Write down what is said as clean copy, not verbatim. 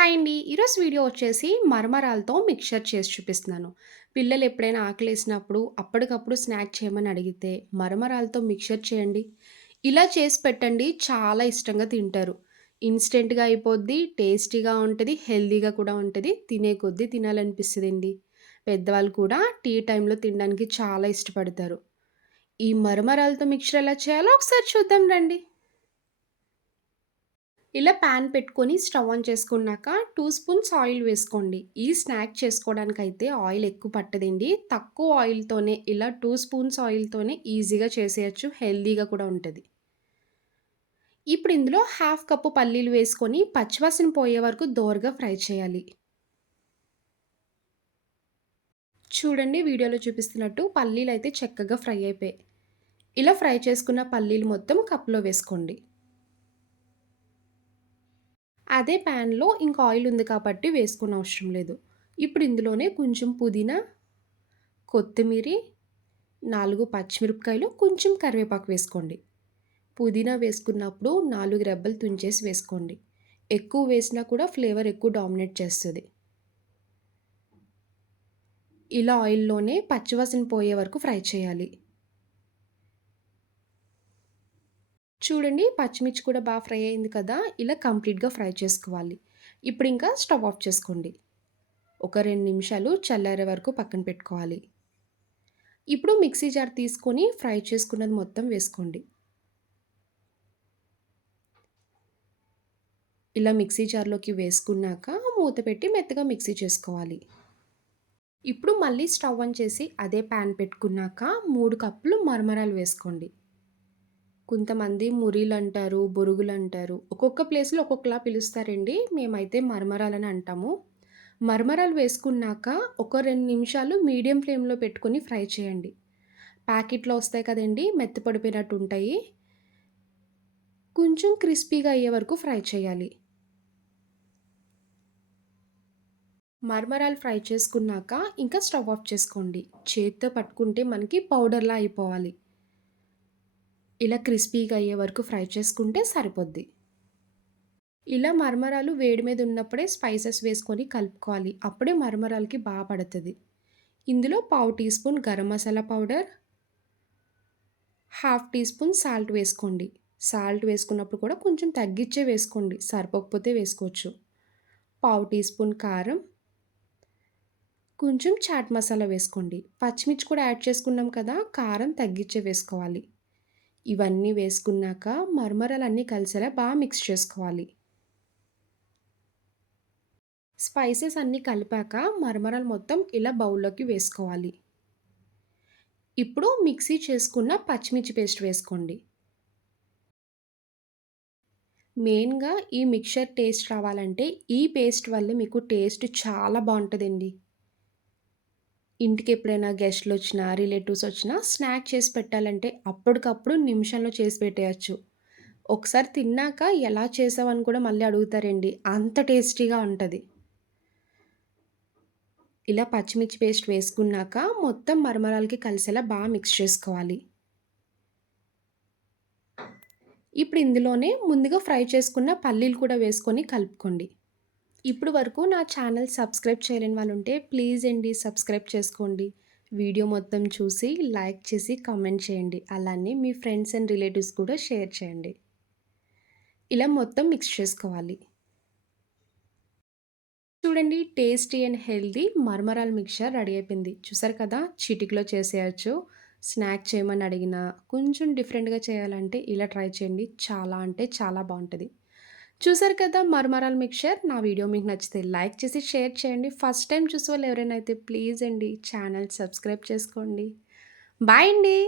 Hi అండి. ఈరోజు video వచ్చేసి మరమరాలతో మిక్చర్ చేసి చూపిస్తున్నాను. పిల్లలు ఎప్పుడైనా ఆకలేసినప్పుడు అప్పటికప్పుడు స్నాక్ చేయమని అడిగితే మరమరాలతో మిక్చర్ చేయండి. ఇలా చేసి పెట్టండి, చాలా ఇష్టంగా తింటారు. ఇన్‌స్టెంట్‌గా అయిపోద్ది, టేస్టీగా ఉంటది, హెల్తీగా కూడా ఉంటది. తినే కొద్దీ తినాలనిపిస్తదండి. పెద్దవాళ్ళు కూడా టీ టైమ్‌లో తినడానికి చాలా ఇష్టపడతారు. ఈ మరమరాలతో మిక్చర్ ఎలా చేయాలో ఒకసారి చూద్దాం రండి. ఇలా పాన్ పెట్టుకొని స్టవ్ ఆన్ చేసుకున్నాక 2 స్పూన్స్ ఆయిల్ వేసుకోండి. ఈ స్నాక్ చేసుకోవడానికైతే ఆయిల్ ఎక్కువ పట్టదండి. తక్కువ ఆయిల్‌తోనే ఇలా 2 స్పూన్స్ ఆయిల్‌తోనే ఈజీగా చేసేయొచ్చు. హెల్తీగా కూడా ఉంటది. ఇప్పుడు ఇందులో హాఫ్ కప్పు పల్లీలు వేసుకొని పచ్చివాసన పోయే వరకు దోరగా ఫ్రై చేయాలి. చూడండి, వీడియోలో చూపిస్తున్నట్టు పల్లీలైతే చక్కగా ఫ్రై అయిపోయాయి. ఇలా ఫ్రై చేసుకున్న పల్లీలు మొత్తం కప్‌లో వేసుకోండి. అదే ప్యాన్‌లో ఇంకా ఆయిల్ ఉంది కాబట్టి వేసుకోనవసరం లేదు. ఇప్పుడు ఇందులోనే కొంచెం పుదీనా, కొత్తిమీరి, 4 పచ్చిమిరపకాయలు, కొంచెం కరివేపాకు వేసుకోండి. పుదీనా వేసుకున్నప్పుడు 4 రెబ్బలు తుంచేసి వేసుకోండి. ఎక్కువ వేసినా కూడా ఫ్లేవర్ ఎక్కువ డామినేట్ చేస్తది. ఇలా ఆయిల్‌లోనే పచ్చివాసన పోయే వరకు ఫ్రై చేయాలి. చూడండి, పచ్చిమిర్చి కూడా ఫ్రై అయింది కదా! ఇలా కంప్లీట్‌గా ఫ్రై చేసుకోవాలి. ఇప్పుడు ఇంకా స్టవ్ ఆఫ్ చేసుకోండి. ఒక 2 నిమిషాలు చల్లారే వరకు పక్కన పెట్టుకోవాలి. ఇప్పుడు మిక్సీ జార్ తీసుకొని ఫ్రై చేసుకున్నది మొత్తం వేసుకోండి. ఇలా మిక్సీ జార్‌లోకి వేసుకున్నాక మూత పెట్టి మెత్తగా మిక్సీ చేసుకోవాలి. ఇప్పుడు మళ్ళీ స్టవ్ ఆన్ చేసి అదే పాన్ పెట్టుకున్నాక 3 కప్పులు మరమరాలు వేసుకోండి. కొంతమంది మురీలంటారు, బొరుగులంటారు. ఒక్కొక్క ప్లేస్‌లో ఒక్కొక్కలా పిలుస్తారండి. మేమైతే మరమరాలని అంటాము. మరమరాలు వేసుకున్నాక ఒక 2 నిమిషాలు మీడియం ఫ్లేమ్‌లో పెట్టుకొని ఫ్రై చేయండి. ప్యాకెట్‌లో వస్తాయి కదండీ! మెత్తపడిపోయినట్టు ఉంటాయి. కొంచెం క్రిస్పీగా అయ్యే వరకు ఫ్రై చేయాలి. మరమరాలు ఫ్రై చేసుకున్నాక ఇంకా స్టవ్ ఆఫ్ చేసుకోండి. చేత్తో పట్టుకుంటే మనకి పౌడర్‌లా అయిపోవాలి. ఇలా క్రిస్పీగా అయ్యే వరకు ఫ్రై చేసుకుంటే సరిపోద్ది. ఇలా మరమరాలు వేడి మీద ఉన్నప్పుడే స్పైసెస్ వేసుకొని కలుపుకోవాలి. అప్పుడే మరమరాలకి పడతది. ఇందులో పావు teaspoon garam masala powder, half teaspoon salt వేసుకోండి. సాల్ట్ వేసుకున్నప్పుడు కూడా కొంచెం తగ్గిచ్చే వేసుకోండి. సరిపోకపోతే వేసుకోవచ్చు. పావు టీ స్పూన్ కారం, కొంచెం చాట్ మసాలా వేసుకోండి. పచ్చిమిర్చి కూడా యాడ్ చేసుకున్నాం కదా! కారం తగ్గిచ్చే వేసుకోవాలి. ఇవన్నీ వేసుకున్నాక మరమరాలన్నీ కలిసేలా మిక్స్ చేసుకోవాలి. స్పైసెస్ అన్నీ కలిపాక మరమరాలు మొత్తం ఇలా బౌల్‌లోకి వేసుకోవాలి. ఇప్పుడు మిక్సీ చేసుకున్న పచ్చిమిర్చి పేస్ట్ వేసుకోండి. మెయిన్‌గా ఈ మిక్స్చర్ టేస్ట్ రావాలంటే ఈ పేస్ట్ వల్లే మీకు టేస్ట్ చాలా బావుంటదండి. ఇంటికెప్పుడైనా గెస్ట్‌లొచ్చినా, రిలేటివ్స్ వచ్చినా స్నాక్ చేసి పెట్టాలంటే అప్పటికప్పుడు నిమిషంలో చేసి పెట్టేయొచ్చు. ఒకసారి తిన్నాక ఎలా చేసావని కూడా మళ్ళీ అడుగుతారండి. అంత టేస్టీగా ఉంటది. ఇలా పచ్చిమిర్చి పేస్ట్ వేసుకున్నాక మొత్తం మరమరాలకి కలిసేలా మిక్స్ చేసుకోవాలి. ఇప్పుడు ఇందులోనే ముందుగా ఫ్రై చేసుకున్న పల్లీలు కూడా వేసుకొని కలుపుకోండి. ఇప్పుడు వరకు నా ఛానల్ సబ్స్క్రైబ్ చేయలేని వాళ్ళుంటే ప్లీజ్ అండి సబ్స్క్రైబ్ చేసుకోండి. వీడియో మొత్తం చూసి లైక్ చేసి కామెంట్ చేయండి. అలానే మీ ఫ్రెండ్స్ అండ్ రిలేటివ్స్ కూడా షేర్ చేయండి. ఇలా మొత్తం మిక్స్ చేసుకోవాలి. చూడండి, టేస్టీ అండ్ హెల్తీ మరమరాలు మిక్చర్ రెడీ అయిపోయింది. చూసారు కదా! చిటికలో చేసేయొచ్చు. స్నాక్ చేయమని అడిగినా, కొంచెం డిఫరెంట్‌గా చేయాలంటే ఇలా ట్రై చేయండి. చాలా అంటే చాలా బావుంటది. చూసారు కదా మరమరాలు మిక్చర్. నా వీడియో మీకు నచ్చితే లైక్ చేసి షేర్ చేయండి. ఫస్ట్ టైమ్ చూసేవాళ్ళు ఎవరైనా అయితే ప్లీజ్ అండి ఛానల్ సబ్స్క్రైబ్ చేసుకోండి. బాయ్ అండి.